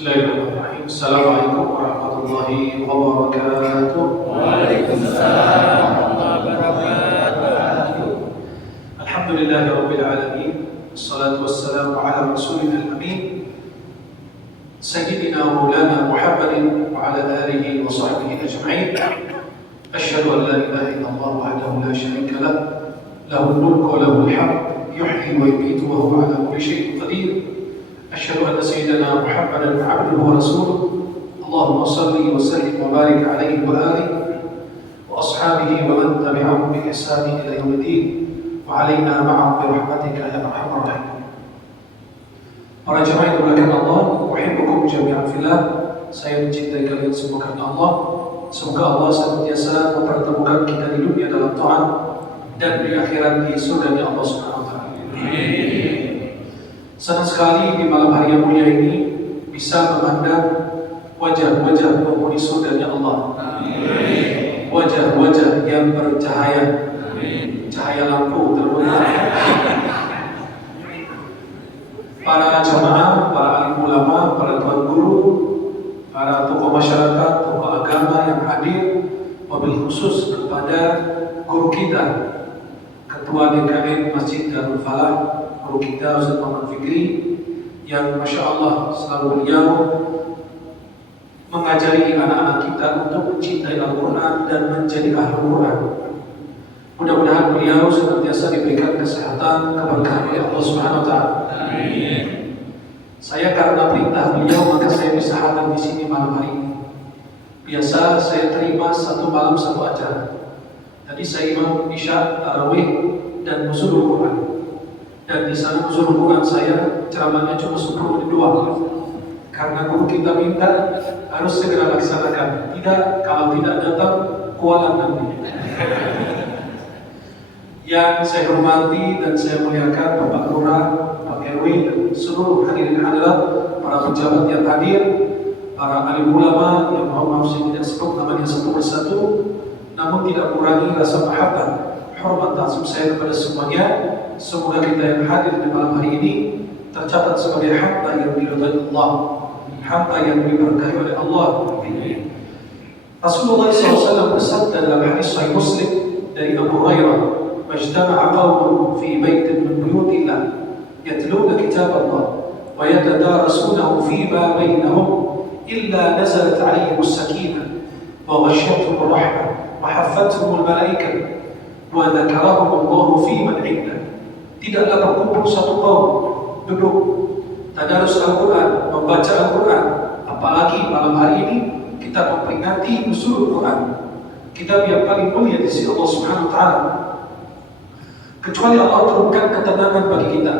Bismillahirrahmanirrahim. Assalamualaikum warahmatullahi wabarakatuh. Waalaikumsalam warahmatullahi wabarakatuh. Alhamdulillahirabbil alamin. Wassalatu wassalamu ala rasulil amin. Sayyidina wa maulana Muhammadin wa ala alihi wa sahbihi ajma'in. Asyhadu an la ilaha illallah wahdahu la syarika lah. Lahul mulku wa lahul hamd. Yuhyi wa yumiitu wa huwa ala kulli syai'in qadir. أشهد أن سيدنا محمدا عبده ورسوله اللهم صل وسلم وبارك عليه وآله وأصحابه ومن تبعهم بإحسان إلى يوم الدين وعلينا معهم برحمتك يا أرحم الراحمين. Para jemaah yang dimuliakan Allah, uhibbukum jami'an fillah. Saya mencintai kalian semua karena Allah. Semoga Allah senantiasa mempertemukan kita di dunia dalam taat dan di akhirat di surga Allah Subhanahu wa taala. Amin. Senang sekali di malam hari yang mulia ini bisa memandang wajah-wajah penghuni surganya Allah. Amin. Wajah-wajah yang bercahaya. Amin. Cahaya lampu terbenam. Para jamaah, para alim ulama, para tuan guru, para tokoh masyarakat, tokoh agama yang hadir, wabil khusus kepada guru kita, Ketua DKM Masjid Darul Falah, guru kita Ustaz Muhammad Fikri, yang Masya Allah selalu beliau mengajari anak-anak kita untuk mencintai Al-Quran dan menjadi ahli Al-Quran. Mudah-mudahan beliau senantiasa diberikan kesehatan, keberkahan oleh Allah Subhanahu wa taala. Amin. Saya karena perintah beliau maka saya bisa hadir di sini malam hari ini. Biasa saya terima satu malam satu acara. Tadi saya imam Isya, Tarawih dan Nuzulul Quran. Dan di sana Nuzulul Quran saya ceramahnya cuma 10 menit doang. Karena guru kita minta harus segera laksanakan. Tidak, kalau tidak datang kualan nanti. Yang saya hormati dan saya muliakan Bapak Lurah, Pak RW dan seluruh hadirin hadirat, para pejabat yang hadir, para alim ulama yang mohon maaf saya tidak sebut namanya satu persatu, namun tidak kurangi rasa mahabbah, hormat ta'zim saya kepada semuanya. Semoga kita yang hadir di malam hari ini tercatat sebagai hamba yang diridhai Allah, hamba yang diberkahi oleh Allah. Rasulullah SAW bersabda dalam hadis Sahih Muslim dari Abu Hurairah, "Majtama'a qaumun fi baitin min buyutillah yatluna kitab Allah wa yatadarasunahu fima bainahum illa nazalat 'alaihim as-sakinah wa ghashiyatuhum ar-rahmah wa haffathum al-malaikah wa dzakarahum Allah fi man 'indah." Tidaklah berkumpul satu kaum duduk tadarus Al-Quran, membaca Al-Quran, apalagi malam hari ini kita memperingati nuzul Quran, kitab yang paling mulia di sisi Allah Subhanahu wa taala. Kecuali Allah turunkan ketenangan bagi kita,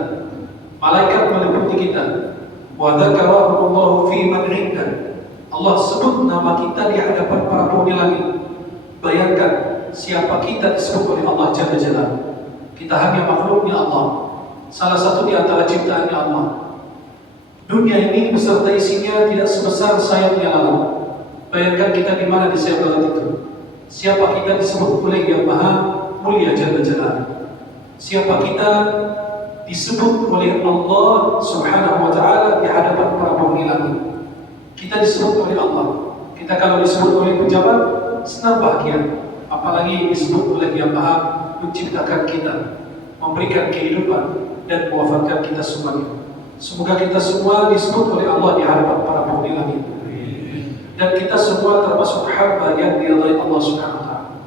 malaikat meliputi kita. Wa dzakarahumullahu fi man 'indah. Allah sebut nama kita di hadapan para penghuni langit. Bayangkan siapa kita disebut oleh Allah Jalla Jalaluhu. Kita hanya makhluknya Allah, salah satu di antara ciptaannya Allah. Dunia ini beserta isinya tidak sebesar sayapnya lalat. Bayangkan kita di mana di sayap lalat itu. Siapa kita disebut oleh Yang Maha Mulia Jalla Jalaluhu. Siapa kita disebut oleh Allah Subhanahu wa taala di hadapan para penghuni langit. Kita disebut oleh Allah. Kita kalau disebut oleh pejabat senang bahagia, apalagi disebut oleh Yang Maha menciptakan kita, memberikan kehidupan dan mewafatkan kita semuanya. Semoga kita semua disebut oleh Allah di hadapan para penghuni langit. Dan kita semua termasuk hamba yang diridhai Allah Subhanahu wa taala.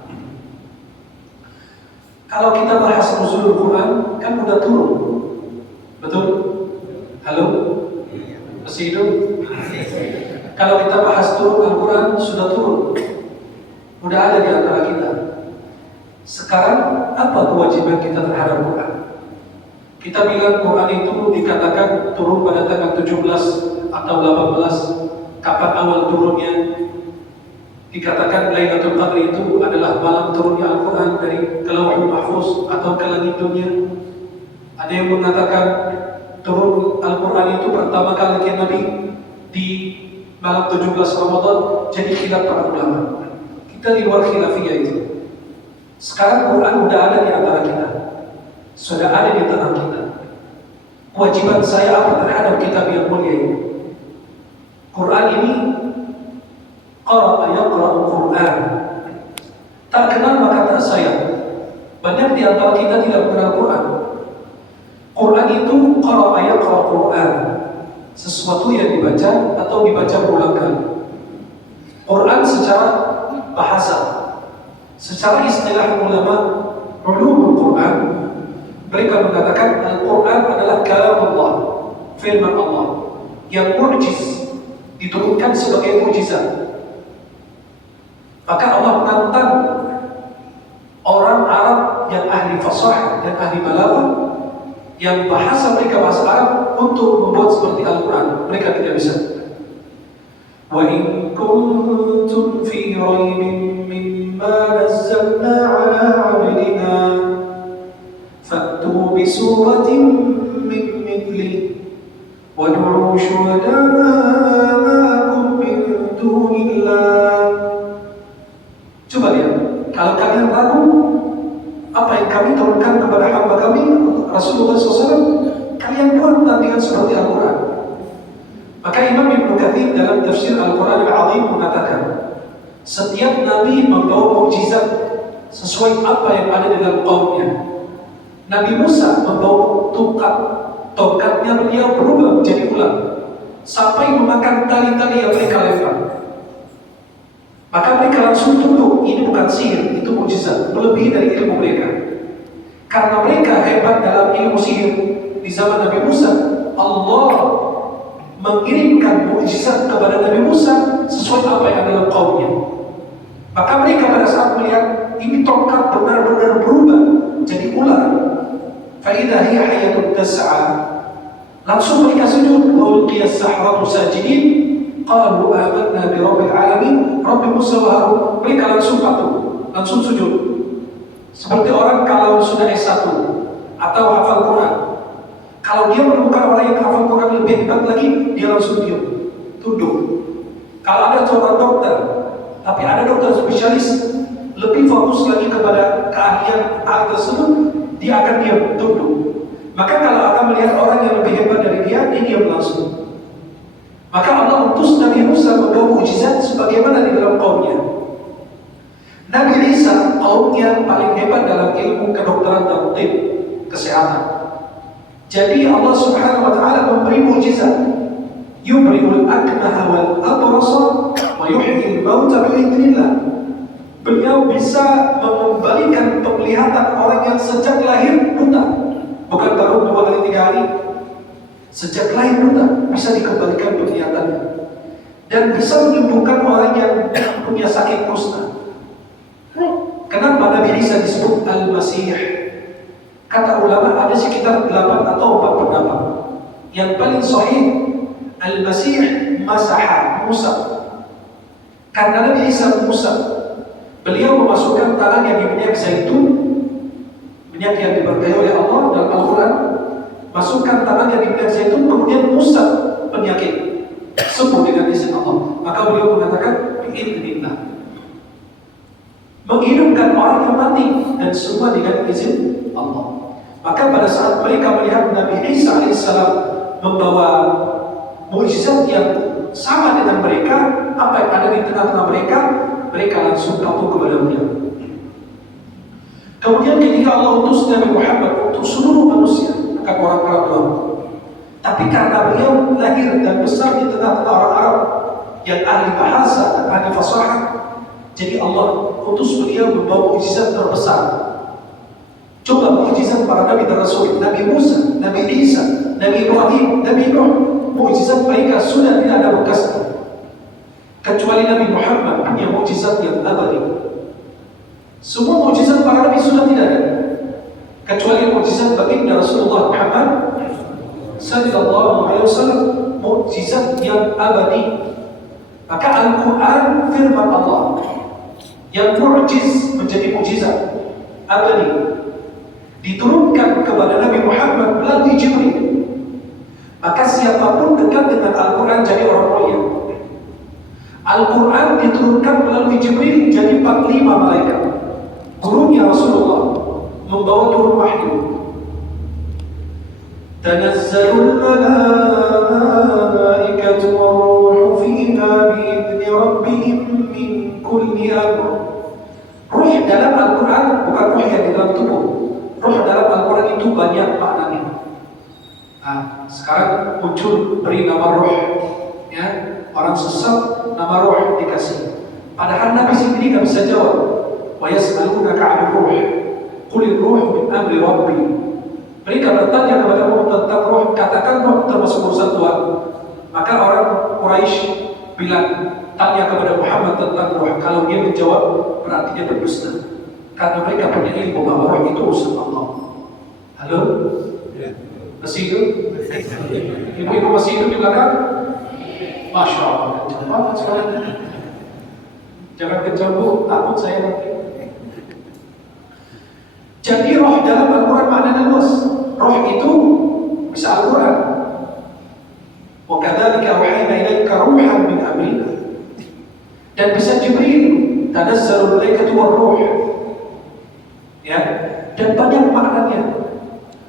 Kalau kita bahas nuzulul Quran kan udah turun. Betul? Halo? Masih hidup? Kalau kita bahas turun Al-Quran sudah turun. Udah ada di antara kita. Sekarang apa kewajiban kita terhadap Quran? Kita bilang Quran itu dikatakan turun pada tanggal 17 atau 18. Kapan awal turunnya? Dikatakan Lailatul Qadar itu adalah malam turunnya Al-Quran dari ke Lauhul Mahfuz atau ke langit dunia. Ada yang mengatakan turun Al-Quran itu pertama kali ke Nabi di malam 17 Ramadan. Jadi khilaf para ulama. Kita di luar khilafiyah itu. Sekarang Quran sudah ada di antara kita, sudah ada di tengah kita. Kewajiban saya apa terhadap kitab yang mulia ini? Quran ini qara'a yaqra'u Quran. Tak kenal maka tak sayang. Banyak di antara kita tidak mengenal Quran. Quran itu qara'a yaqra'u Quran, sesuatu yang dibaca atau dibaca berulang kali. Quran secara bahasa, secara istilah ulama ulumul Quran, mereka mengatakan Al-Quran adalah kalam Allah, firman Allah yang mu'jiz, diturunkan sebagai mukjizat. Maka Allah menantang orang Arab yang ahli fasahah dan ahli balaghah, yang bahasa mereka bahasa Arab, untuk membuat seperti Al-Quran. Mereka tidak bisa. Wa in kuntum fi raibin mimma nazzalna ala 'abdina fa'tu bi suratin min mithlihi wad'u syuhada'akum min dunillah. Coba lihat, kalau kalian ragu apa yang kami turunkan kepada hamba kami Rasulullah SAW, kalian buat tandingan seperti Al-Quran. Maka Imam Ibnu Katsir dalam tafsir Al-Quran Al-Azim mengatakan, setiap nabi membawa mukjizat sesuai apa yang ada dalam kaumnya. Nabi Musa membawa tongkat, tongkatnya beliau berubah menjadi ular sampai memakan tali-tali yang mereka lempar. Maka mereka langsung tunduk, ini bukan sihir, itu mukjizat, melebihi dari ilmu mereka. Karena mereka hebat dalam ilmu sihir. Di zaman Nabi Musa, Allah mengirimkan mukjizat kepada Nabi Musa sesuai apa yang ada dalam kaumnya. Maka mereka pada saat melihat ini tongkat benar-benar berubah jadi ular, faidah hiya hayatun tas'a, langsung mereka sujud. Ulqiyas sahratu sajidin qalu amanna bi rabbil alamin, Rabbi Musa wa Harun. Mereka langsung patuh, langsung sujud. Seperti orang kalau sudah S1 atau hafal Quran, kalau dia menemukan orang yang hafal Quran lebih hebat lagi, dia langsung diam, tunduk. Kalau ada seorang dokter, tapi ada dokter spesialis lebih fokus lagi kepada keahlian hal tersebut, dia akan diam, tunduk. Maka kalau akan melihat orang yang lebih hebat dari dia diam langsung. Maka Allah utus Nabi Musa membawa mukjizat sebagaimana di dalam kaumnya. Nabi Isa kaumnya paling hebat dalam ilmu kedokteran dan tib, kesehatan. Jadi Allah Subhanahu wa taala memberi mukjizat. Yubri'ul akmaha wal abrasa wa yuhyil mauta bi'idznillah. Beliau bisa mengembalikan penglihatan orang yang sejak lahir buta. Bukan baru 2 kali 3 hari. Sejak lahir buta bisa dikembalikan penglihatannya. Dan bisa menyembuhkan orang yang punya sakit kusta. Kenapa Nabi Isa disebut Al-Masih? Kata ulama ada sekitar 8 atau 4 pendapat. Yang paling sahih, Al-Masih masaha, Musa. Karena Nabi Isa Musa, beliau memasukkan tangannya di minyak zaitun, minyak yang diberkahi oleh Allah dalam Al-Quran. Masukkan tangannya di minyak zaitun, kemudian Musa penyakit sembuh dengan izin Allah. Maka beliau mengatakan bi'idznillah, menghidupkan orang yang mati, dan semua dengan izin Allah. Maka pada saat mereka melihat Nabi Isa alaihissalam membawa mukjizat yang sama dengan mereka, apa yang ada di tengah-tengah mereka, mereka langsung patuh kepada beliau. Kemudian ketika Allah utus Nabi Muhammad untuk seluruh manusia, bukan orang-orang doang, tapi karena beliau lahir dan besar di tengah-tengah orang Arab yang ahli bahasa dan ahli fasahah, jadi Allah utus beliau membawa mukjizat terbesar. Coba mukjizat para nabi dan rasul, Nabi Musa, Nabi Isa, Nabi Ibrahim, Nabi Nuh, mukjizat mereka sudah tidak ada bekasnya. Kecuali Nabi Muhammad punya mukjizat yang abadi. Semua mukjizat para nabi sudah tidak ada, kecuali mukjizat baginda Rasulullah Muhammad sallallahu alaihi wasallam, mukjizat yang abadi. Maka Al-Quran firman Allah yang mu'jiz menjadi mukjizat abadi, diturunkan kepada Nabi Muhammad melalui Jibril. Maka siapapun dekat dengan Al-Quran jadi orang mulia. Al-Quran diturunkan melalui Jibril jadi 45 malaikat. Gurunya Rasulullah membawa turun wahyu. Tanazzalul malaikatu war-ruhu fiha bi'izni rabbihim min kulli amr. Ruh dalam Al-Quran bukan ruh yang di dalam tubuh. Ruh dalam Al-Quran itu banyak maknanya. Nah, sekarang muncul beri nama ruh, ya, orang sesat nama ruh dikasih. Padahal Nabi sendiri nggak bisa jawab. Wa yas'alunaka 'anil ruh, qul ruh min amri rabbi. Mereka bertanya kepada Muhammad tentang roh, katakan roh termasuk urusan Tuhan. Maka orang Quraisy bilang, tanya kepada Muhammad tentang roh. Kalau dia menjawab, berarti dia berdusta. Karena mereka punya ilmu bahwa roh itu urusan Allah. Halo? Masih hidup? Ibu-ibu masih hidup di belakang? Masya Allah, cepat sekali. Jangan kencang bu, takut saya nanti. Jadi roh dalam Al-Quran maknanya luas. Roh itu bisa Al-Quran. Wa kadzalika auhayna ilaika ruhan min amrina. Dan bisa Jibril, tanazzalul malaikatu war-ruh. Ya, dan banyak maknanya.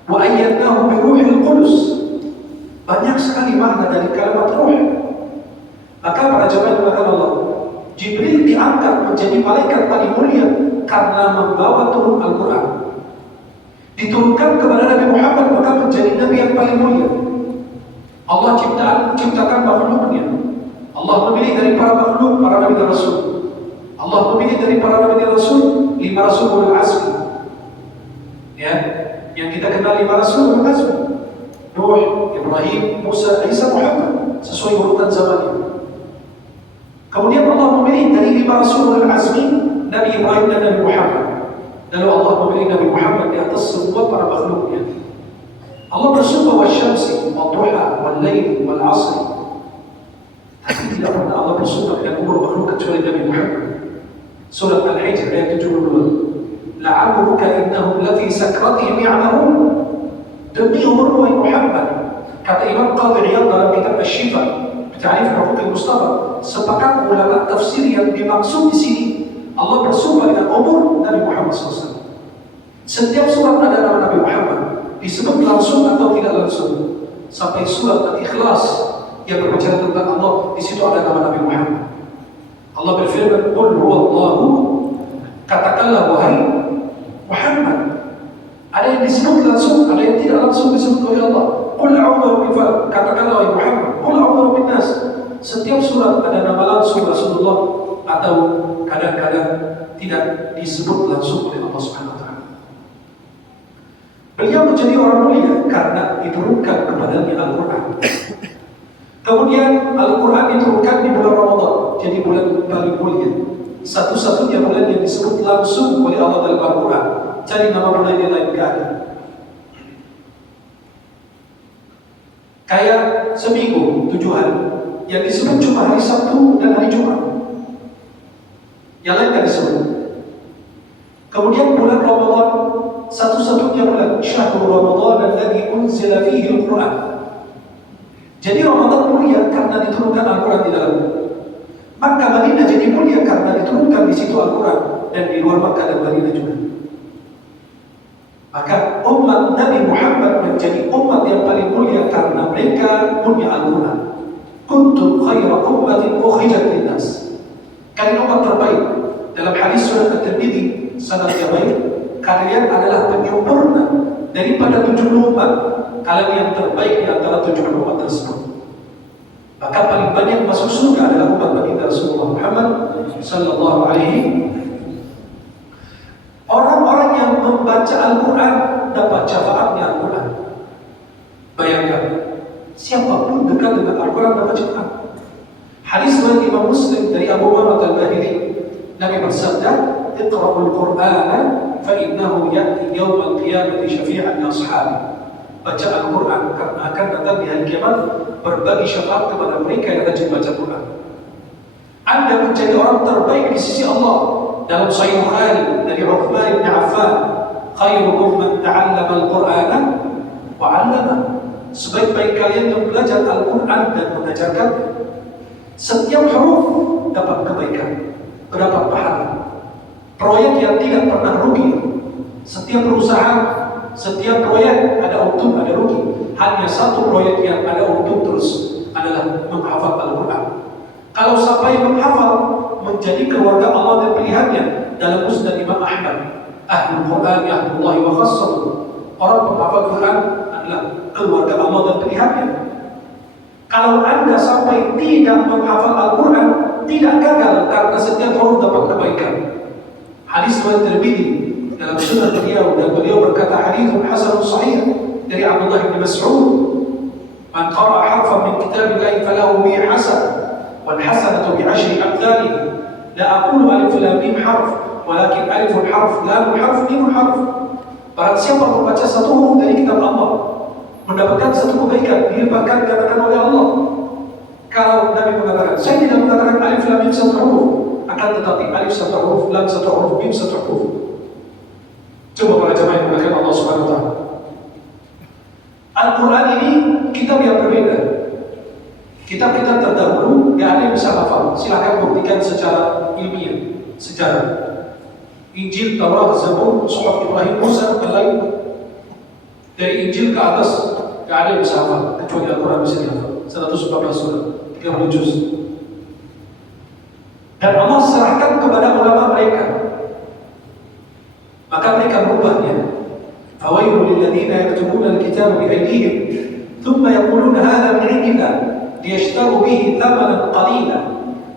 Wa ayyadnahu bi ruhil qudus. Banyak sekali makna dari kalimat ruh. Maka para jemaah dimuliakan Allah, Jibril diangkat menjadi malaikat paling mulia karena membawa turun Al-Quran. Diturunkan kepada Nabi Muhammad, maka menjadi Nabi yang paling mulia. Allah ciptakan makhluknya. Allah memilih dari para makhluk, para Nabi dan Rasul. Allah memilih dari para Nabi dan Rasul 5 Rasul ulul azmi. Ya, yang kita kenal 5 Rasul ulul azmi: Nuh, Ibrahim, Musa, Isa, Muhammad, sesuai urutan zamannya. Kemudian Allah memilih dari 5 Rasul ulul azmi Nabi Ibrahim dan Nabi Muhammad. Lalu Allah memilih Nabi Muhammad di atas semua para makhluknya. Allah bersumpah wasyamsi, wad-duha, wal-laili, wal-'asri. Tapi tidak pernah Allah bersumpah dengan umur makhluk kecuali Nabi Muhammad. Surat Al-Hijr ayat 72. La'amruka innahum lafi sakratihim ya'mahun. Demi umur wahai Muhammad, kata Imam Qadhi Iyad dalam kitab Asy-Syifa, Ta'rif Huquq al-Mustafa, sepakat ulama tafsir yang dimaksud di sini Allah bersumpah dengan umur Nabi Muhammad SAW. Setiap surat ada nama Nabi Muhammad, disebut langsung atau tidak langsung. Sampai surat Al-Ikhlas yang berbicara tentang Allah, di situ ada nama Nabi Muhammad. Allah berfirman, "Qul huwallahu", katakanlah wahai Muhammad. Ada yang disebut langsung, ada yang tidak langsung disebut oleh Allah. "Qul a'udzu birabbil falaq", katakanlah wahai Muhammad. "Qul a'udzu birabbin nas". Setiap surat ada nama langsung Rasulullah atau kadang-kadang tidak disebut langsung oleh Allah Subhanahu wa taala. Beliau menjadi orang mulia karena diturunkan kepadanya Al-Quran. Kemudian Al-Quran diturunkan di bulan Ramadan, jadi bulan paling mulia. Satu-satunya bulan yang disebut langsung oleh Allah dalam Al-Quran. Cari nama bulan yang lain gak ada. Kayak seminggu 7 hari, yang disebut cuma hari Sabtu dan hari Jumat. Yang lain gak disebut. Kemudian bulan Ramadan, satu-satunya bulan Syahrul Ramadan alladzi unzila fihi al-Quran. Jadi Ramadan mulia karena diturunkan Al-Quran di dalamnya. Maka Madinah jadi mulia karena diturunkan di situ Al-Quran, dan di luar Makkah dan Madinah juga. Maka umat Nabi Muhammad menjadi umat yang paling mulia karena mereka punya Al-Quran. Kuntum khaira ummatin ukhrijat linnas. Kalian umat terbaik. Dalam hadis surat At-Tirmidzi sanadnya baik, kalian adalah penyempurna daripada 70 umat. Kalian yang terbaik di antara 70 umat tersebut. Maka paling banyak masuk surga adalah umat baginda Rasulullah Muhammad sallallahu alaihi. Orang-orang yang membaca Al-Quran dapat syafaatnya Al-Quran. Bayangkan, siapapun dekat dengan Al-Quran dapat syafaat. Hadis riwayat Imam Muslim dari Abu Umamah Al-Bahili, Nabi bersabda, "Iqra'ul Qur'ana fa innahu ya'ti yawmal qiyamati syafi'an li ashabi." Baca Al-Quran karena akan datang di hari kiamat berbagi syafaat kepada mereka yang rajin baca Quran. Anda menjadi orang terbaik di sisi Allah. Dalam Sahih Bukhari dari Uthman bin Affan, "Khairukum man ta'allama al-Qur'ana wa 'allama." Sebaik-baik kalian yang belajar Al-Quran dan mengajarkan. Setiap huruf dapat kebaikan, dapat pahala. Proyek yang tidak pernah rugi. Setiap perusahaan setiap proyek ada untung, ada rugi. Hanya satu proyek yang ada untung terus adalah menghafal Al-Quran. Kalau sampai menghafal menjadi keluarga Allah dan pilihannya dalam Musnad Imam Ahmad, Ahlul Quran Ahlullahi wa khassatuh. Orang penghafal Quran adalah keluarga Allah dan pilihannya. Kalau Anda sampai tidak menghafal Al-Quran, tidak gagal karena setiap huruf dapat kebaikan. Hadis riwayat Tirmidzi dalam sunan beliau, dan beliau berkata hadithun hasanun sahih dari Abdullah bin Mas'ud, man qara'a harfan min kitabillahi falahu bihi hasan wal hasanatu bi 10 amthalihi. La aqulu alif lam mim harf, walakin aliful harf, lam harf, mim harf. Barang siapa membaca satu huruf dari kitab Allah, mendapatkan satu kebaikan dilimpahkan gandakan oleh Allah. Kalau Nabi mengatakan, saya tidak mengatakan alif lam mim satu huruf, akan tetapi alif satu huruf, lam satu huruf, mim satu huruf. Coba para jemaah yang dimuliakan Allah Subhanahu wa taala. Al-Quran ini kitab yang berbeda. Kitab-kitab terdahulu gak ada yang bisa hafal. Silakan buktikan secara ilmiah, sejarah. Injil, Taurat, Zabur, Suhuf Ibrahim, Musa, dan lain. Dari Injil ke atas gak ada yang bisa hafal, kecuali Al-Quran bisa dihafal. 114 surah, 30 juz. Dan Allah serahkan kepada ulama mereka. Maka mereka merubahnya. Fawailul lilladzina yaktubuna al-kitaba bi aydihim thumma yaquluna hadha min 'indillah liyashtaru bihi thamanan qalila.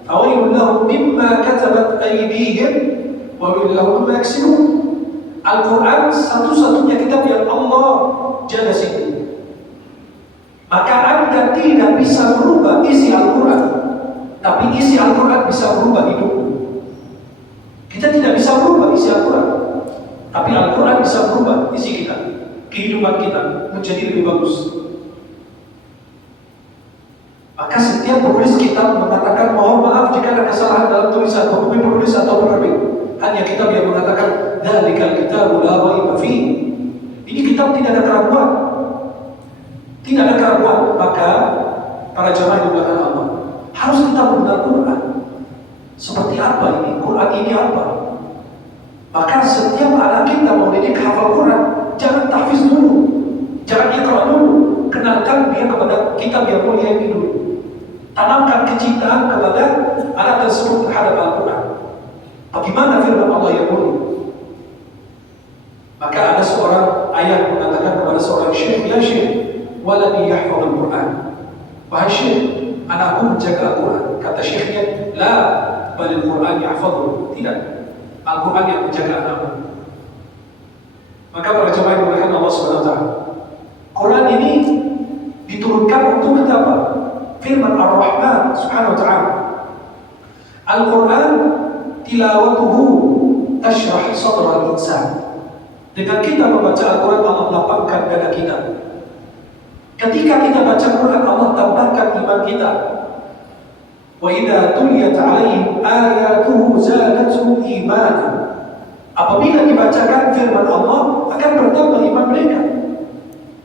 Fawailul lahum mimma katabat aydihim wa wailul lahum mimma yaksibun. Al-Quran satu-satunya kitab yang Allah jaga sini. Maka Anda tidak bisa merubah isi Al-Quran, tapi isi Al-Quran bisa merubah hidupmu. Kita tidak bisa merubah isi Al-Quran, tapi Al-Quran bisa merubah isi kita, kehidupan kita menjadi lebih bagus. Maka setiap penulis kitab mengatakan mohon maaf jika ada kesalahan dalam tulisan hukumi penulis atau penerbit. Hanya kitab yang mengatakan dzalikal kitabu la raiba fihi. Ini kitab tidak ada keraguan. Tidak ada keraguan. Maka para jamaah di belakang Allah harus kita mengenal Quran. Seperti apa ini? Quran ini apa? Maka setiap anak kita mau didik hafal Quran, jangan tahfiz dulu, jangan iqra dulu, kenalkan dia kepada kitab yang mulia ini dulu. Tanamkan kecintaan kepada anak tersebut terhadap Al-Quran. Bagaimana firman Allah yang mulia? Maka ada seorang ayah mengatakan kepada seorang syekh, ya syekh, waladi yahfadul Quran. Wahai syekh, anakku menjaga Al-Quran. Kata syekhnya, la, balil Quran yahfadul. Tidak, Al-Quran yang menjaga anakmu. Maka para jemaah yang dimuliakan Allah Subhanahu wa taala, Quran ini diturunkan untuk kita apa? Firman Ar-Rahman Subhanahu wa taala. Al-Quran tilawatuhu tashrah sadra al-insan. Dengan kita membaca Al-Quran, Allah lapangkan dada kita. Ketika kita baca Quran, Allah tambahkan iman kita. Wa idza tuliyat 'alaihim ayatuhu zadatuhum imanan. Apabila dibacakan firman Allah, akan bertambah iman mereka.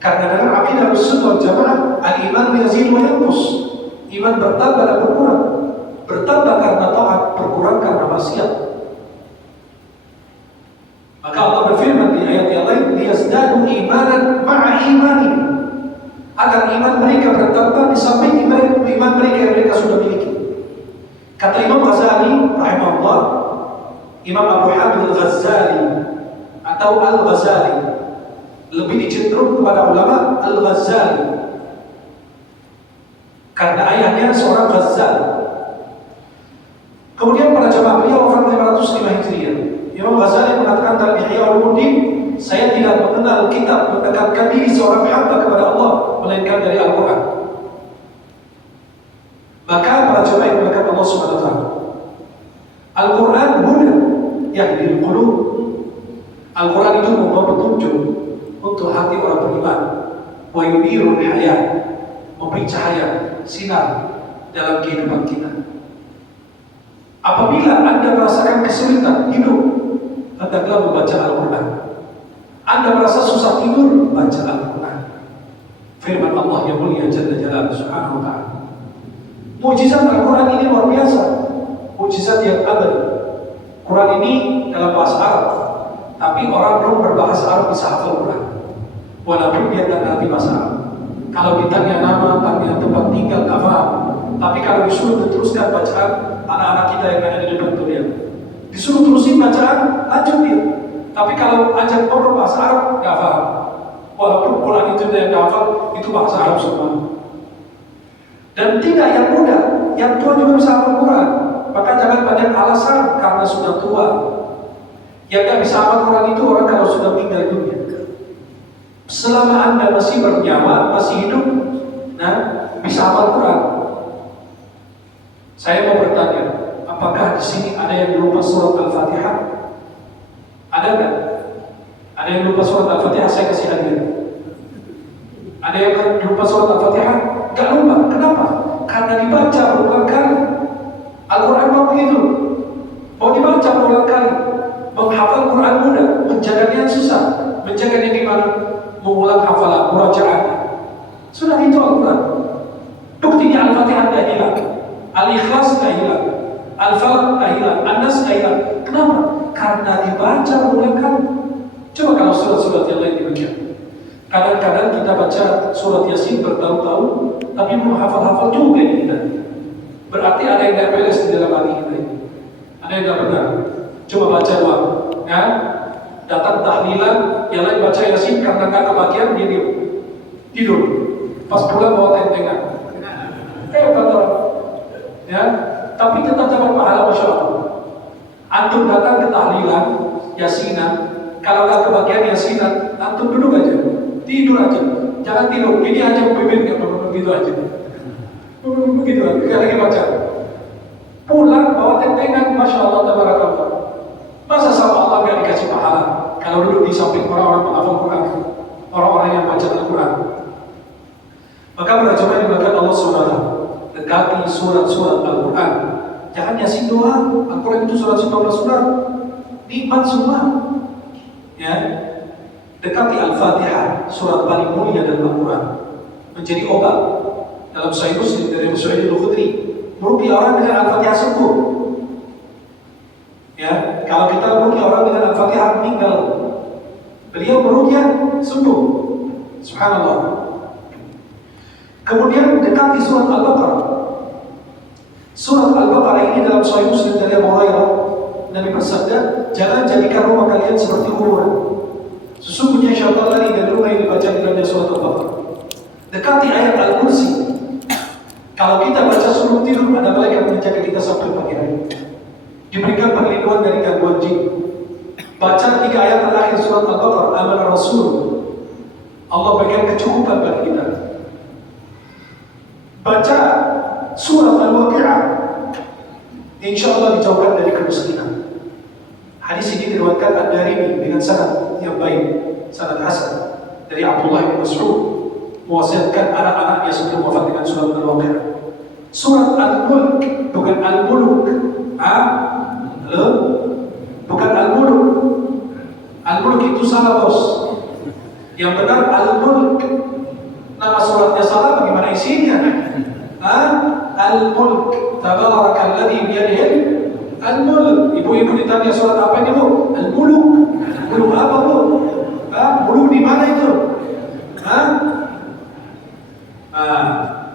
Karena dalam akidah Ahlussunnah wal Jamaah, al-iman yazid wa yanqus. Iman bertambah dan berkurang. Bertambah karena taat, berkurang karena maksiat. Maka Allah berfirman di ayat yang lain, liyazdadu imanan ma'a imanihim. Agar iman mereka bertambah di samping iman mereka yang mereka sudah miliki. Kata Imam Ghazali rahimahullah, Imam Abu Hamid Al-Ghazali atau Al-Ghazali, lebih dicenderung kepada ulama Al-Ghazali karena ayahnya seorang Ghazal. Kemudian para jamaah beliau wafat 505 Hijriah. Imam Ghazali mengatakan dalam Ihya Ulumuddin, saya tidak mengenal kitab mendekatkan diri seorang hamba kepada Allah melainkan dari Al-Quran. Maka para jemaah yang dimuliakan Allah Subhanahu wa taala, Al-Quran hudan yahdil qulub. Al-Quran itu membawa petunjuk untuk hati orang beriman. Wa yunirul hayat, memberi cahaya, sinar dalam kehidupan kita. Apabila Anda merasakan kesulitan hidup, hendaklah membaca Al-Quran. Anda merasa susah tidur, baca Al-Quran. Firman Allah yang mulia Jalla Jalaluhu Subhanahu wa taala. Mukjizat Al-Quran ini luar biasa. Mukjizat yang abadi. Quran ini dalam bahasa Arab, tapi orang belum berbahasa Arab bisa hafal Quran. walaupun dia tak ngerti bahasa Arab. Kalau ditanya nama, tanya tempat tinggal, tak paham. Tapi kalau disuruh teruskan bacaan, anak-anak kita yang ada di depan itu dia disuruh terusin bacaan, lanjut dia. Tapi kalau ajak ngobrol bahasa Arab, nggak paham. Walaupun Quran itu dia hafal, itu bahasa Arab semua. Dan tidak yang muda, yang tua juga bisa hafal Quran. Maka jangan banyak alasan karena sudah tua. Yang nggak bisa hafal Quran itu orang kalau sudah meninggal dunia. Selama Anda masih bernyawa, masih hidup, nah bisa hafal Quran. Saya mau bertanya, apakah di sini ada yang lupa surat Al-Fatihah? Ada nggak? Ada yang lupa surat Al-Fatihah? Saya kasih hadiah. Ada yang lupa surat Al-Fatihah? Gak lupa. Kenapa? Karena dibaca berulang kali. Al-Quran mau begitu. Mau dibaca berulang kali. Menghafal Quran mudah, menjaganya susah. Menjaganya gimana? Mengulang hafalan, murajaah. Sudah itu Al-Quran. Buktinya Al-Fatihah dah hilang, Al-Ikhlas dah hilang, Al-Falaq dah hilang, An-Nas dah hilang. Kenapa? Karena dibaca berulang kali. Coba kalau surat-surat yang lain demikian. Kadang-kadang kita baca surat Yasin bertahun-tahun, tapi belum hafal-hafal juga kita. Berarti ada yang tidak beres di dalam hati kita ini. Ada yang tidak benar. Coba baca doang, ya. Datang tahlilan, yang lain baca Yasin karena nggak kebagian dia tidur. Pas pulang bawa tentengan. Kata ya, tapi tetap dapat pahala, masya Allah. Antum datang ke tahlilan, Yasinan, kalau nggak kebagian Yasinan, antum duduk aja. Tidur aja, jangan tidur. Ini aja bibirnya begitu aja. Begitu aja, tidak lagi baca. Pulang bawa tentengan, masya Allah, tabarakallah. Masa sama Allah nggak dikasih pahala? Kalau duduk di samping orang-orang penghafal Quran, orang-orang yang baca Al-Quran. Maka berjamaah dimakan Allah SWT. Dekati surat-surat Al-Quran. Jangan Yasin doang. Al-Quran itu surat 19 surat. Nikmat semua. Ya. Dekati Al-Fatihah, surat paling mulia dalam Al-Quran, menjadi obat. Dalam Sahih Muslim dari Abu Sa'id Al-Khudri, merugi orang dengan Al-Fatihah sembuh. Ya, kalau kita merugi orang dengan Al-Fatihah meninggal, beliau merugi sembuh. Subhanallah. Kemudian dekati surat Al-Baqarah. Surat Al-Baqarah ini dalam Sahih Muslim dari Abu Hurairah, Nabi bersabda, jangan jadikan rumah kalian seperti kuburan. Sesungguhnya syaitan lari dari rumah yang dibaca di dalamnya surat Al-Baqarah. Dekati ayat Al-Kursi. Kalau kita baca sebelum tidur, ada malaikat menjaga kita sampai pagi hari. Diberikan perlindungan dari gangguan jin. Baca 3 ayat terakhir surat Al-Baqarah, Amanah Rasul. Allah berikan kecukupan bagi kita. Baca surat Al-Waqi'ah, insya Allah dijauhkan dari kemiskinan. Hadis ini diriwayatkan Ad-Darimi dengan sanad yang baik, sanad hasan dari Abdullah bin Mas'ud, mewasiatkan anak-anaknya sebelum wafat dengan surat Al-Waqi'ah. Surat Al-Mulk, bukan Al-Muluk. Bukan Al-Muluk. Al-Mulk itu salah bos. Yang benar Al-Mulk. Nama suratnya salah, bagaimana isinya? Al-Mulk, Tabarakalladzi biyadihi Al-Mulk. Ibu-ibu ditanya surat apa ini bu? Al-Muluk. Muluk apa bu? Muluk di mana itu?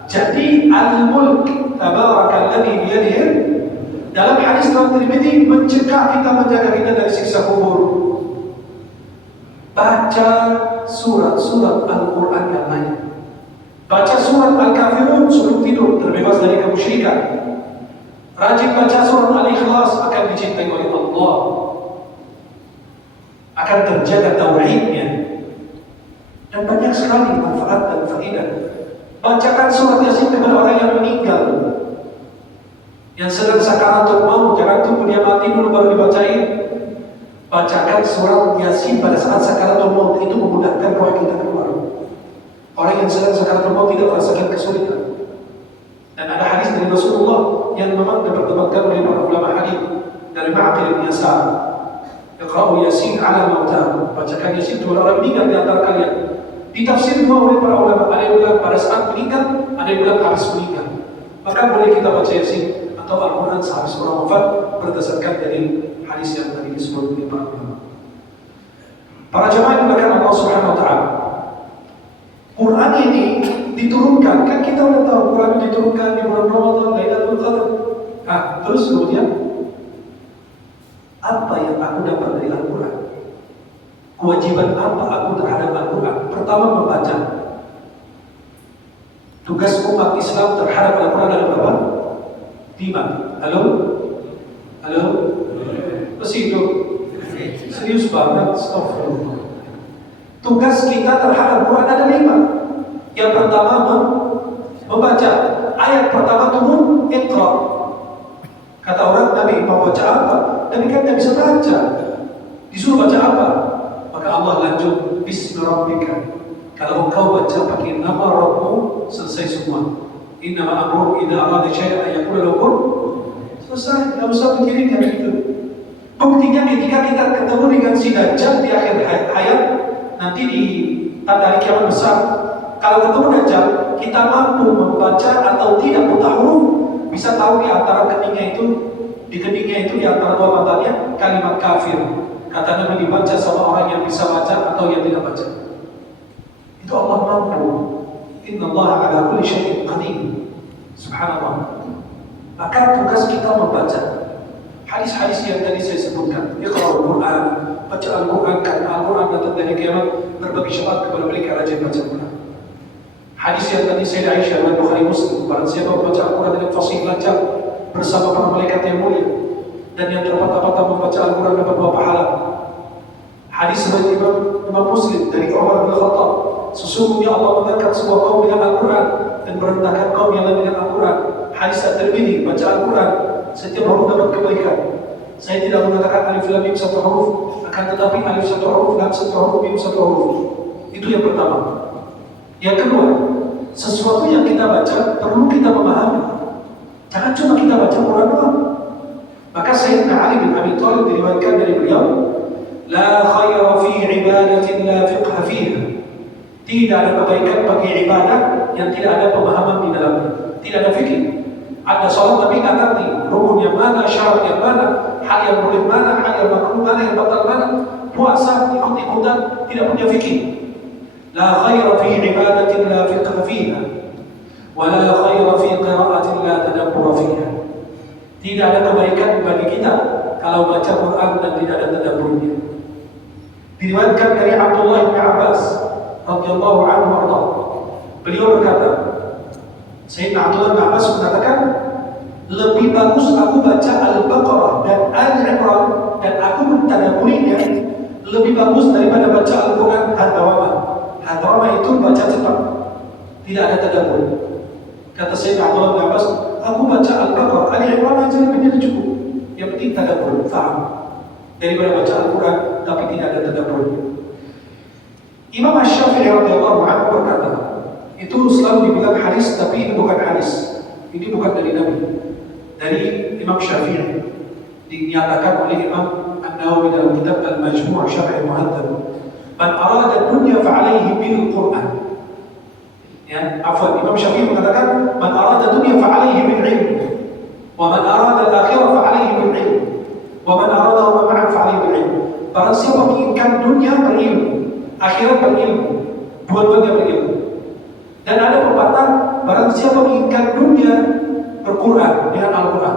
Jadi Al-Mulk, Tabarakalladzi biyadihi, dalam hadis Imam Tirmidzi mencegah kita, menjaga kita dari siksa kubur. Baca surat-surat Al-Quran yang lain. Baca surat Al-Kafirun sebelum tidur, terbebas dari kemusyrikan. Rajin baca surat Al-Ikhlas, akan dicintai oleh Allah, akan terjaga tauhidnya, dan banyak sekali manfaat dan faedah. Bacakan surat Yasin kepada orang yang meninggal, yang sedang sakaratul maut. Jangan tunggu dia mati dulu baru dibacain. Bacakan surat Yasin pada saat sakaratul maut, itu memudahkan roh kita keluar. Orang yang sedang sakaratul maut tidak merasakan kesulitan. Dan ada hadis dari Rasulullah yang memang diperdebatkan oleh para ulama hadis, dari Ma'qil bin Yasar. Iqra'u Yasin ala mautahu. Bacakan Yasin kepada orang meninggal di antara kalian. Ditafsir dua oleh para ulama. Ada yang bilang pada saat meninggal, ada yang bilang habis meninggal. Maka boleh kita baca Yasin atau Al-Quran sehabis orang wafat berdasarkan dari hadis yang tadi disebut oleh para ulama. Para jemaah yang dimuliakan Allah Subhanahu wa taala, Quran ini diturunkan, kan kita udah tahu Quran diturunkan di bulan Ramadan, Lailatul Qadar. Terus kemudian apa yang aku dapat dari Al-Quran? Kewajiban apa aku terhadap Al-Quran? Pertama, membaca. Tugas umat Islam terhadap Al-Quran ada berapa? 5. Halo? Masih hidup? Serius banget? Astagfirullah. Tugas kita terhadap Al-Quran ada 5. Yang pertama, membaca. Ayat pertama turun, Iqra. Kata orang, Nabi mau baca apa? Nabi kan tidak bisa baca. Disuruh baca apa? Maka Allah lanjut, Bismi Rabbika. Kalau engkau baca pakai nama Rabbmu, selesai semua. Innama amruhu idza arada syai'an an yaqula lahu kun. Selesai, tidak usah pikirin yang itu. Buktinya ketika kita ketemu dengan si Dajjal di akhir hayat, nanti di tanda hari kiamat besar, kalau ketemu Dajjal, kita mampu membaca atau tidak buta huruf, bisa tahu di antara keningnya itu, di antara dua matanya kalimat kafir. Kata Nabi dibaca sama orang yang bisa baca atau yang tidak baca. Itu Allah mampu. Inna Allah ala kulli syai'in qadir. Subhanallah. Maka tugas kita membaca hadis-hadis yang tadi saya sebutkan. Iqra'ul Quran, baca Al-Quran, karena Al-Quran datang dari kiamat berbagi syafaat kepada mereka rajin baca Quran. Hadis yang tadi saya Aisyah dan Bukhari Muslim, barang siapa membaca Al-Quran dengan fasih lancar bersama para malaikat yang mulia, dan yang terpatah-patah membaca Al-Quran dapat 2 pahala. Hadis sebagai Imam Muslim dari Umar bin Khattab, sesungguhnya Allah mengangkat sebuah kaum dengan Al-Quran dan merendahkan kaum yang lain dengan Al-Quran. Hadis At-Tirmidzi, baca Al-Quran setiap huruf dapat kebaikan. Saya tidak mengatakan alif lam mim 1 huruf, akan tetapi alif 1 huruf, lam 1 huruf, mim 1 huruf. Itu yang pertama. Yang kedua, sesuatu yang kita baca perlu kita memahami. Jangan cuma kita baca Quran doang. Maka Sayyidina Ali bin Abi Thalib diriwayatkan dari beliau, la khaira fi ibadatin la fiqha fiha. Tidak ada kebaikan bagi ibadah yang tidak ada pemahaman di dalamnya. Tidak ada fikih. Ada sholat tapi nggak ngerti rukun yang mana, syarat yang mana, hal yang boleh mana, hal yang makruh mana, yang batal mana. Puasa ikut-ikutan, tidak punya fikih. La khaira fi ibadatin la fiqha fiha, wa la khaira fi qira'atin la tadabbur fiha. Tidak ada kebaikan bagi kita kalau baca Quran dan tidak ada tadabburnya. Diriwayatkan dari Abdullah bin Abbas radhiyallahu anhu arda. Beliau berkata, Sayyidina Abdullah bin Abbas mengatakan, lebih bagus aku baca Al-Baqarah dan Al-Imran dan aku mentadabburinya lebih bagus daripada baca Al-Quran hadrawamah. Hadrawamah itu baca cepat, tidak ada tadabbur. Kata Sayyidina Abdullah bin Abbas, aku baca Al-Baqarah, Al-Imran aja lebih cukup. Yang penting tadabbur, faham. Daripada baca Al-Quran tapi tidak ada tadabburnya. Imam Asy-Syafi'i radhiyallahu anhu berkata, itu selalu dibilang hadis, tapi ini bukan hadis. Ini bukan dari Nabi. Dari Imam Syafi'i. Dinyatakan oleh Imam An-Nawawi dalam kitab Al-Majmu' Syarh Al-Muhadzab. Man arada dunya fa'alaihi bil Qur'an. Ya, afwan, Imam Syafi'i mengatakan, man arada dunya fa'alaihi bil ilm. Wa man arada al-akhirah fa'alaihi bil ilm. Wa man arada wa ma'an fa'alaihi bil ilm. Barang siapa menginginkan dunia berilmu, akhirat berilmu, dua-duanya berilmu. Dan ada pepatah, barang siapa menginginkan dunia berquran dengan Al-Quran,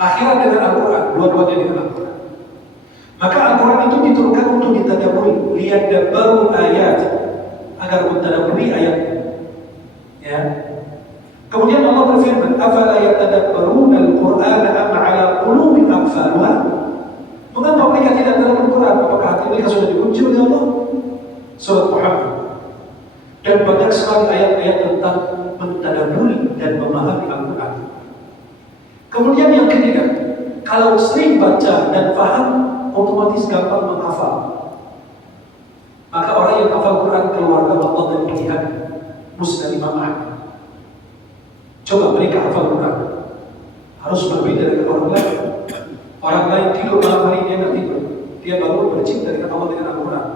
akhirat dengan Al-Quran, dua-duanya dengan Al-Quran. Maka Al-Quran itu diturunkan untuk ditadabburi, liyadabbaru ayat, agar mentadabburi ayat. Ya. Kemudian Allah berfirman, afala yatadabbaruna al-Qur'ana am 'ala qulubin aqfaluha? Mengapa mereka tidak tadabbur Al-Quran? Apakah hati mereka sudah dikunci oleh Allah? Surat Muhammad. Dan banyak sekali ayat-ayat tentang mentadabburi dan memahami Al-Quran. Kemudian yang ketiga, kalau sering baca dan paham, otomatis gampang menghafal. Maka orang yang hafal Quran keluarga Allah dan pilihan Musnad Imam Ahmad. Coba mereka hafal Quran, harus berbeda dengan orang lain. Orang lain tidur malam hari, dia nggak tidur, dia bangun bercinta dengan Allah dengan Al-Quran.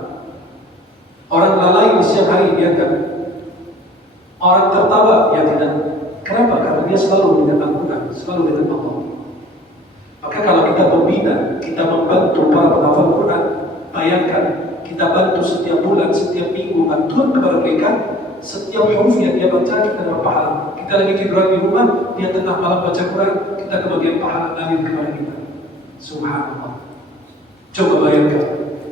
Orang lalai di siang hari, dia kan. Orang tertawa, dia tidak. Kenapa? Karena dia selalu dengan Al-Quran, selalu dengan Allah. Maka kalau kita membina, kita membantu para penghafal Quran, bayangkan kita bantu setiap bulan, setiap minggu, bantuan kepada mereka. Setiap huruf yang dia baca kita dapat pahala. Kita lagi tiduran di rumah, dia tengah malam baca Quran, kita kebagian pahala ngalir kepada kita. Subhanallah. Coba bayangkan,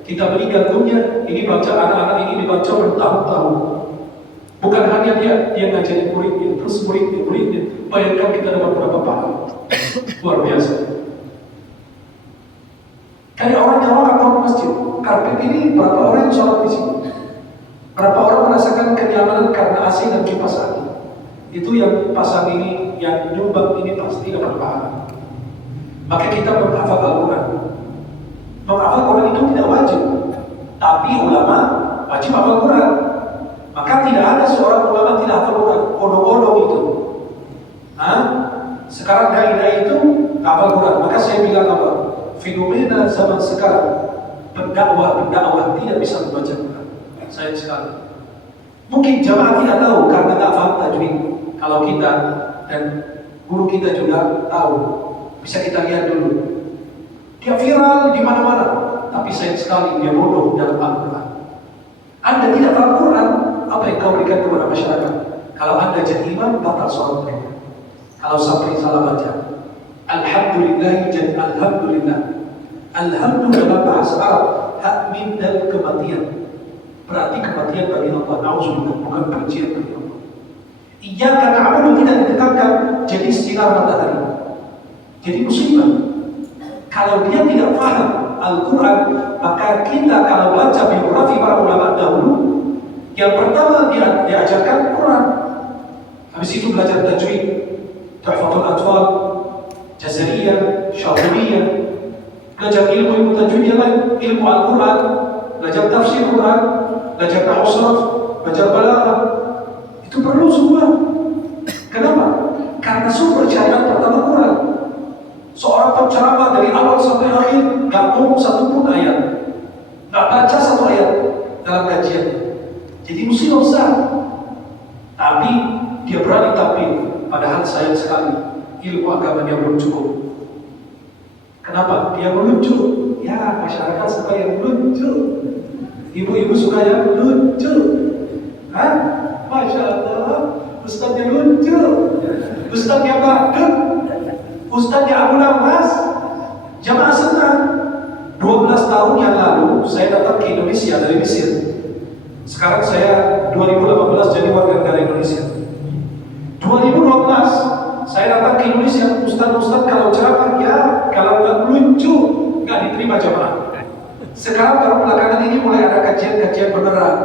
kita meninggal dunia, ini baca anak-anak ini dibaca bertahun-tahun. Bukan hanya dia ngajarin muridnya, terus muridnya. Bayangkan kita dapat berapa pahala. Luar biasa. Kayak orang yang kantor masjid, karpet ini berapa orang yang sholat di sini? Berapa orang merasakan kenyamanan karena AC dan kipas angin? Itu yang pasang ini, yang nyumbang ini pasti dapat pahala. Maka kita menghafal Al-Quran. Menghafal Quran itu tidak wajib, tapi ulama wajib hafal Quran. Maka tidak ada seorang ulama tidak hafal Quran. Odong-odong itu. Sekarang dai itu hafal Quran. Maka saya bilang apa? Fenomena zaman sekarang, pendakwah tidak bisa membaca Quran. Sayang sekali. Mungkin jamaah tidak tahu karena tak faham tajwid. Kalau kita dan guru kita juga tahu, bisa kita lihat dulu. Dia viral di mana-mana, tapi sayang sekali dia bodoh dalam Al-Quran. Anda tidak tahu Quran, apa yang kau berikan kepada masyarakat? Kalau Anda jadi imam, batal sholat mereka. Kalau sampai salah baca, Alhamdulillah jadi Alhamdulillah. Alhamdulillah dalam bahasa Arab, hak min dan kematian. Berarti kematian bagi Allah. Nauzubillah, bukan pujian bagi Allah. Iyyaka na'budu tidak ditetapkan jadi sinar matahari. Jadi musibah. Kalau dia tidak paham Al-Quran, maka kita kalau baca biografi para ulama dahulu, yang pertama diajarkan Quran. Habis itu belajar tajwid, Tuhfatul Atfal, Jazariyah, Syatibiyah, belajar ilmu tajwid yang lain, ilmu Al-Quran, belajar tafsir Quran, belajar nahwu sharaf, belajar balaghah. Itu perlu semua. Kenapa? Karena sumber syariat pertama Quran. Seorang penceramah dari awal sampai akhir gak ngomong satu pun ayat, gak baca satu ayat dalam kajiannya. Jadi musibah besar. Tapi dia berani tampil, padahal sayang sekali ilmu agamanya belum cukup. Kenapa? Dia melucu. Ya, masyarakat suka yang lucu. Ibu-ibu suka yang lucu. Masya Allah, Ustaz yang lucu, Ustaz yang badut, Ustaz yang Abu Nawas. Jamaah senang. 12 tahun yang lalu saya datang ke Indonesia dari Mesir. Sekarang saya 2018 jadi warga negara Indonesia. 2012 saya datang ke Indonesia. Ustaz kalau ceramah ya, kalau nggak lucu nggak diterima jamaah. Sekarang kalau belakangan ini mulai ada kajian-kajian beneran,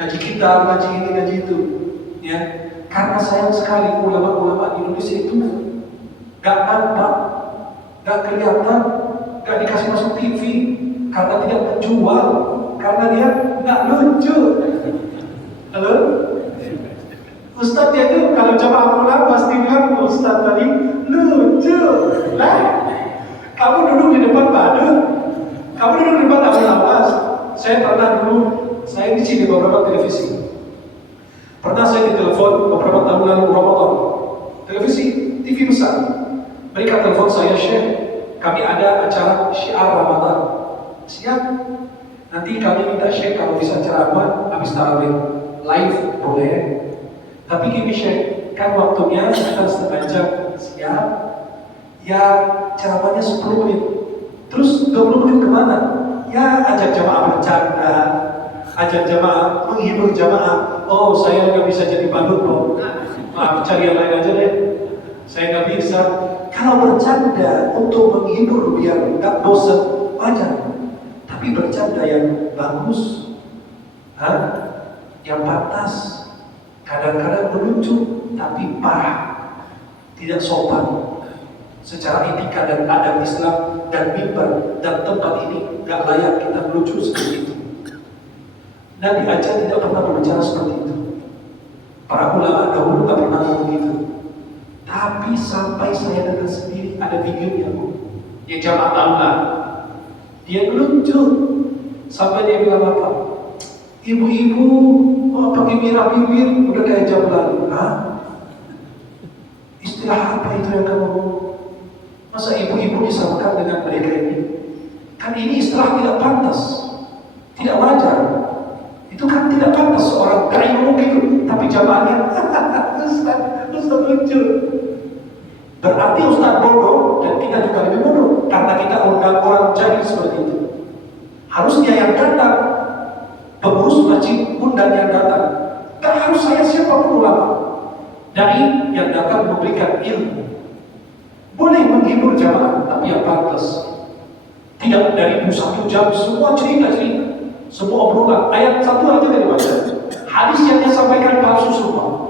ngaji kitab, ngaji ini, ngaji itu, ya. Karena sayang sekali ulama-ulama di Indonesia itu gak nampak, gak kelihatan, gak dikasih masuk TV, karena tidak menjual, karena dia gak lucu. Halo? Ustadz itu kalau jamaah pulang pasti bilang Ustadz tadi lucu. Lah, kamu duduk di depan badut, kamu duduk di depan Abu Nawas. Saya pernah dulu, saya ngisi di beberapa televisi. Pernah saya ditelepon beberapa tahun lalu Ramadan, televisi TV besar. Mereka telepon saya, Syekh, kami ada acara syiar Ramadan. Siap? Nanti kami minta Syekh kalau bisa ceramah habis tarawih live boleh. Tapi gini Syekh, kan waktunya sekitar setengah jam. Siap? Ya ceramahnya 10 menit. Terus 20 menit kemana? Ya ajak jamaah bercanda, ajak jamaah, menghibur jamaah. Oh saya nggak bisa jadi badut loh. Maaf, cari yang lain aja deh. Saya nggak bisa. Kalau bercanda untuk menghibur biar nggak bosan, wajar. Tapi bercanda yang bagus, yang pantas, kadang-kadang lucu, tapi parah, tidak sopan. Secara etika dan adab Islam dan mimbar dan tempat ini nggak layak kita melucu seperti itu. Nabi aja tidak pernah berbicara seperti itu. Para ulama dahulu nggak pernah ngomong gitu. Tapi sampai saya dengar sendiri ada videonya, ya jamaah tahulah. Dia lucu sampai dia bilang apa? Ibu-ibu, pakai mirah bibir udah kayak jam lalu. Istilah apa itu yang kamu ngomong? Masa ibu-ibu disamakan dengan mereka ini? Kan ini istilah tidak pantas. Tidak wajar. Itu kan tidak pantas seorang dai ngomong gitu, tapi jamaahnya Ustaz lucu. Berarti Ustaz bodoh dan kita juga lebih bodoh karena kita undang orang jahil seperti itu. Harusnya yang datang pengurus masjid undang yang datang. Tak harus saya siapapun ulama. Dai yang datang memberikan ilmu. Boleh menghibur jamaah, tapi yang pantas. Tidak dari 1 jam semua cerita-cerita. Semua obrolan, ayat 1 aja dari baca. Hadis yang dia sampaikan palsu semua.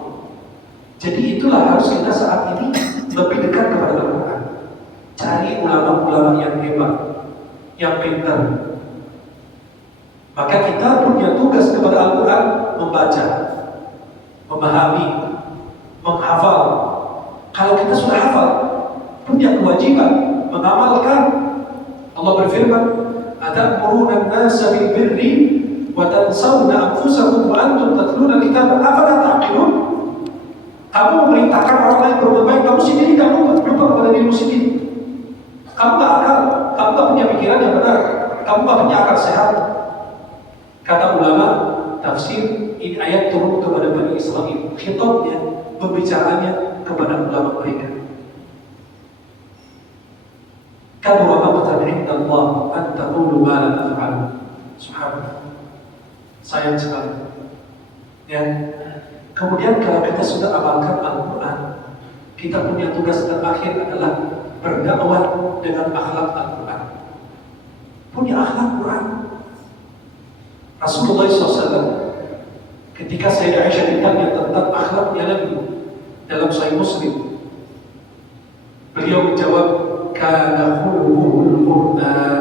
Jadi itulah harus kita saat ini lebih dekat kepada Al-Quran. Cari ulama-ulama yang hebat, yang pintar. Maka kita punya tugas kepada Al-Quran membaca, memahami, menghafal. Kalau kita sudah hafal, punya kewajiban mengamalkan. Allah berfirman, "Atamuruna an-nasa bil birri wa tansawna anfusakum wa antum tatluna al-kitaba afala ta'qilun?" Kamu memerintahkan orang lain berbuat baik, kamu sendiri tidak lupa kepada dirimu sendiri. Kamu tak akal, kamu tak punya pikiran yang benar, kamu tak punya akal sehat. Kata ulama tafsir, ini ayat turun kepada Bani Israil. Khitabnya, pembicaraannya kepada ulama mereka. Kabura maqtan 'inda Allah an taqulu ma la taf'alun. Subhanallah. Sayang sekali. Ya. Kemudian kalau kita sudah amalkan Al-Quran, kita punya tugas terakhir adalah berdakwah dengan akhlak Al-Quran. Punya akhlak Quran. Rasulullah SAW ketika Sayyidah Aisyah ditanya tentang akhlaknya Nabi dalam Sahih Muslim, beliau menjawab, kana khuluquhul Quran.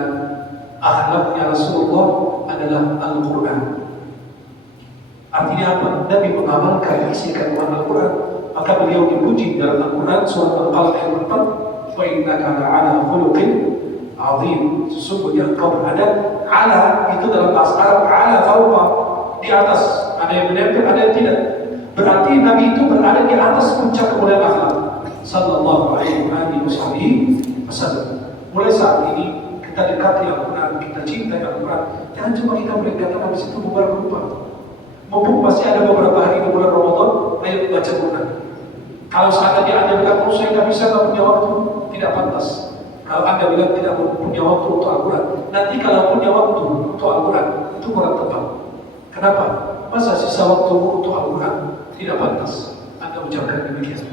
Akhlaknya Rasulullah adalah Al-Quran. Artinya apa? Nabi mengamalkan isi kandungan Al-Quran. Maka beliau dipuji dalam Al-Quran surat Al-Qalq ayat 4, wa innaka la'ala khuluqin azim. Sesungguhnya engkau berada, ala itu dalam bahasa Arab, ala fawqa, di atas. Ada yang menempel, ada yang tidak. Berarti Nabi itu berada di atas puncak kemuliaan akhlak. Sallallahu alaihi wasallam. Mulai saat ini kita dekati Al-Quran, kita cintai Al-Quran. Jangan cuma kita melihat habis itu bubar lupa. Mumpung masih ada beberapa hari di bulan Ramadan, ayo baca Quran. Kalau saat tadi Anda bilang, saya tidak bisa, tidak punya waktu, tidak pantas. Kalau Anda bilang tidak punya waktu untuk Al-Quran, nanti kalau punya waktu untuk Al-Quran, itu kurang tepat. Kenapa? Masa sisa waktu untuk Al-Quran tidak pantas Anda ucapkan demikian.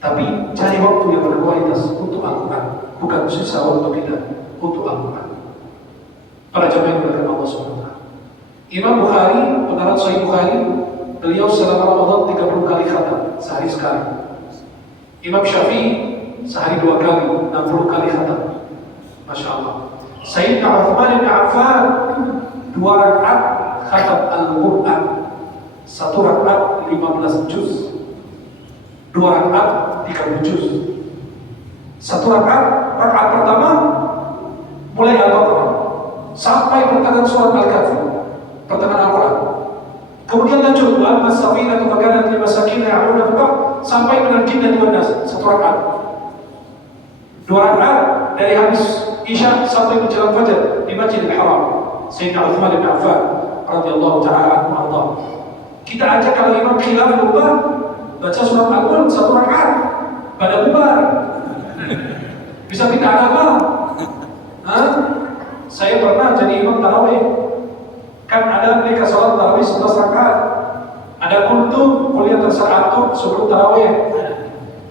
Tapi cari waktu yang berkualitas untuk Al-Quran, bukan sisa waktu kita untuk Al-Quran. Para jamaah yang berkata Allah SWT. Imam Bukhari, pengarang Sahih Bukhari, beliau selama Ramadan 30 kali khatam, sehari sekali. Imam Syafi'i sehari 2 kali, 60 kali khatam. Masya Allah. Sayyidina Uthman bin Affan 2 rakaat khatam Al-Quran, 1 rakaat 15 juz, 2 rakaat 30 juz. 1 rakaat pertama mulai Al-Baqarah sampai pertengahan surat Al-Kahfi, pertengahan Al-Quran. Kemudian lanjut Al-Masafina atau Makanat Masakin Ya'una Bukak sampai benar jin dan Nas, 1 rakaat. 2 rakaat dari habis Isya sampai menjelang Fajar di Masjidil Haram. Sayyidina Uthman bin Affan radhiyallahu ta'ala anhu. Kita ajak kalau imam khilaf lupa baca surat Al-Quran 1 rakaat pada bubar. Bisa pindah agama. Saya pernah jadi imam tarawih. Kan ada mereka sholat tarawih 11 rakaat. Ada kuliah tersaatur sebelum tarawih.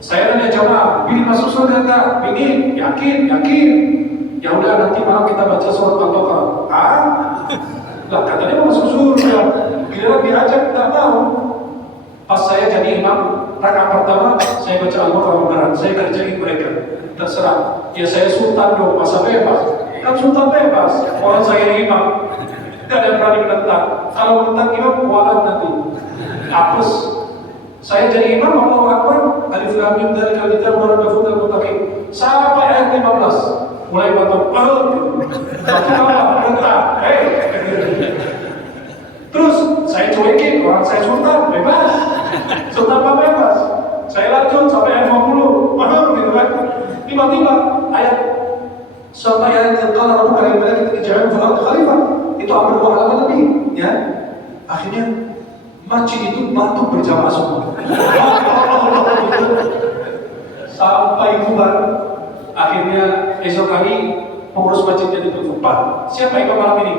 Saya tanya jamaah, ingin masuk surga enggak? Ingin, yakin. Ya udah nanti malam kita baca surat Al-Baqarah. Lah katanya mau masuk surga. Giliran diajak enggak mau. Pas saya jadi imam, rakaat pertama saya baca Al-Baqarah beneran. Saya kerjain mereka. Terserah. Ya saya sultan dong, masa bebas. Kan sultan bebas. Orang saya imam. Tidak ada yang berani menentang. Kalau menentang imam, kualat nanti. Hapus. Saya jadi imam, Allahu Akbar. Alif Lam Mim Dzalikal Kitab la raiba fihi hudal lil muttaqin. Sampai ayat 15. Mulai batok. Menentang. Terus saya cuekin, orang saya sultan, bebas. Sultan apa bebas? Saya lanjut sampai ayat 50. Gitu kan? Tiba-tiba ayat sampai ayat qala rabbuka lil malaikati ij'alhu fil ardi khalifah. Itu Akhirnya masjid itu batuk berjamaah semua. Sampai bubar. Akhirnya esok hari pengurus masjidnya ditelepon, Pak, siapa imam malam ini?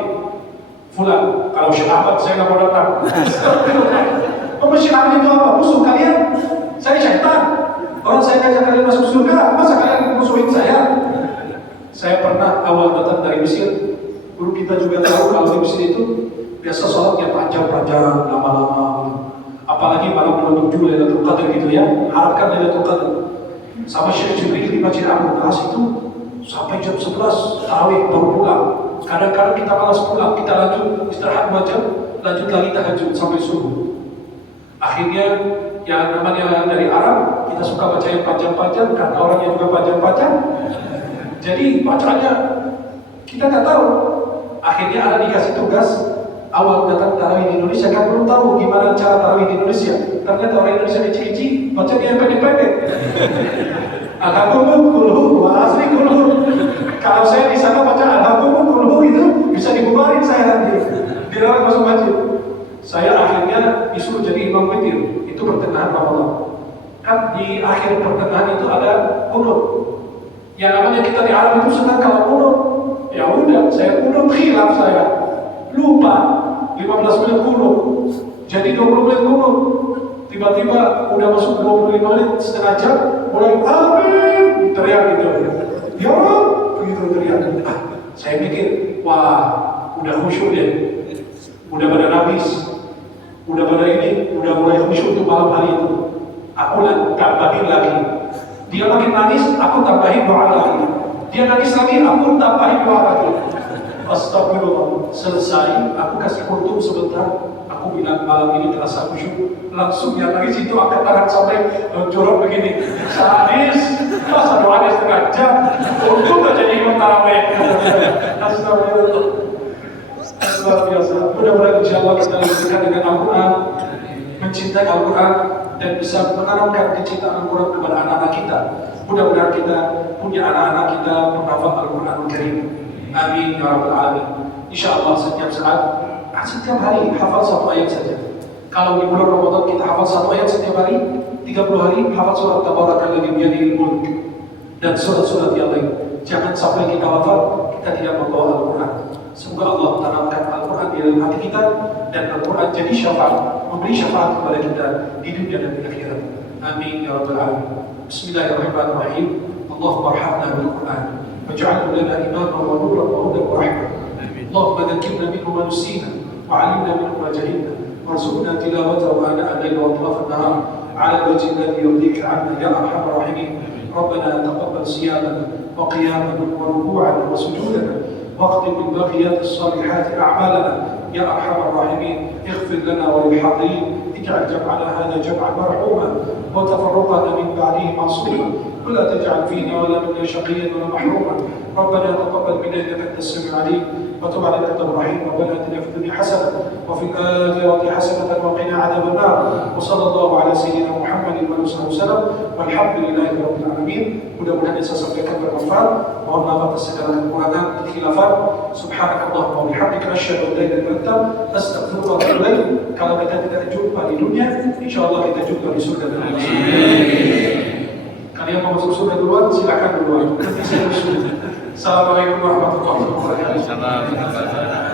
Fulan. Kalau Syekh Ahmad saya nggak mau datang. Syekh Ahmad itu apa? Musuh kalian? Saya syaitan. Orang saya ngajak kalian masuk surga, masa kalian musuhin saya? Saya pernah awal datang dari Mesir. Guru kita juga tahu kalau di Mesir itu biasa sholatnya panjang-panjang, lama-lama. Apalagi malam 27 Lailatul Qadar gitu ya. Harapkan Lailatul Qadar. Sama Syekh Jibril di Masjid Abu Nas itu sampai jam 11 tarawih baru pulang. Kadang-kadang kita malas pulang, kita lanjut istirahat 2 jam, lanjut lagi tahajud sampai subuh. Akhirnya yang namanya dari Arab, kita suka baca yang panjang-panjang karena orangnya juga panjang-panjang. Jadi bacaannya kita nggak tahu. Akhirnya ada dikasih tugas awal datang tarawih di Indonesia, kan belum tahu gimana cara tarawih di Indonesia. Ternyata orang Indonesia kecil-kecil bacanya yang pendek-pendek. Alhamdulillah kulhu, wa asri kulhu. Kalau saya di sana baca alhamdulillah kulhu itu bisa dibubarin saya nanti. Dilarang masuk masjid. Saya akhirnya disuruh jadi imam witir. Itu pertengahan Ramadan. Kan di akhir pertengahan itu ada kunut. Yang namanya kita di Arab itu senang kalau kunut. Ya udah, saya kunut khilaf saya. Lupa 15 menit kunut. Jadi 20 menit kunut. Tiba-tiba udah masuk 25 menit, setengah jam, mulai amin, teriak gitu. Ya Allah, begitu teriak. Saya mikir, wah, udah khusyuk deh. Udah pada nangis. Udah pada ini, udah mulai khusyuk untuk malam hari itu. Aku tambahin lagi. Dia makin nangis, aku tambahin doa lagi. Dia nangis lagi, aku tambahin doa lagi. Astagfirullah. Selesai, aku kasih kultum sebentar. Aku bilang malam ini terasa khusyuk. Langsung yang nangis itu angkat tangan sampai jorok begini. Sadis, masa doanya setengah jam. Untung gak jadi imam tarawih. Astagfirullah. Luar biasa. Mudah-mudahan insyaAllah kita lebih dengan Al-Quran, mencintai Al-Quran, dan bisa menanamkan kecintaan Al-Quran kepada anak-anak kita. Mudah-mudahan kita punya anak-anak kita menghafal Al-Quran Karim. Amin ya Rabbal Alamin. InsyaAllah setiap hari hafal 1 ayat saja. Kalau di bulan Ramadan kita hafal 1 ayat setiap hari, 30 hari hafal surat Tabarakalladzi biyadihil mulk dan surat-surat yang lain. Jangan sampai kita hafal, kita tidak membawa Al-Quran. Semoga Allah tanamkan Al-Quran di dalam hati kita dan Al-Quran jadi syafaat, memberi syafaat kepada kita di dunia dan di akhirat. Amin ya Rabbal Alamin. Bismillahirrahmanirrahim. Allahumma arhamna bil Quran waj'alhu lana imaman wa nuran wa hudan wa rahmah. Allahumma dhakkirna minhu ma nusina وعلمنا منه ما جهلنا وارزقنا تلاوته آناء الليل وأطراف النهار على الوجه الذي يرضيك عنا يا أرحم الراحمين. ربنا تقبل صيامنا وقيامنا وركوعنا وسجودنا واختم بالباقيات الصالحات أعمالنا يا أرحم الراحمين. اغفر لنا وللحاضرين. اجعل جمعنا هذا جمعا مرحوما وتفرقنا من بعده معصوما ولا تجعل فينا ولا منا شقيا ولا محروما. ربنا تقبل منا إنك أنت السميع العليم وتب علينا أنت الرحيم. ربنا آتنا في الدنيا حسنة وفي الآخرة حسنة وقنا عذاب النار. وصلى الله على سيدنا محمد وآله وسلم والحمد لله رب العالمين. Mudah-mudahan yang saya sampaikan bermanfaat. Mohon maaf atas segala kekurangan dan khilafan. Subhanakallahumma wa bihamdika asyhadu an la ilaha illa anta astaghfiruka wa atubu ilaik. Kalau kita tidak jumpa di dunia, insyaallah kita jumpa di surga dan Allah. Kalian mau masuk surga duluan, silakan duluan. Nanti saya usul. Assalamualaikum warahmatullahi wabarakatuh.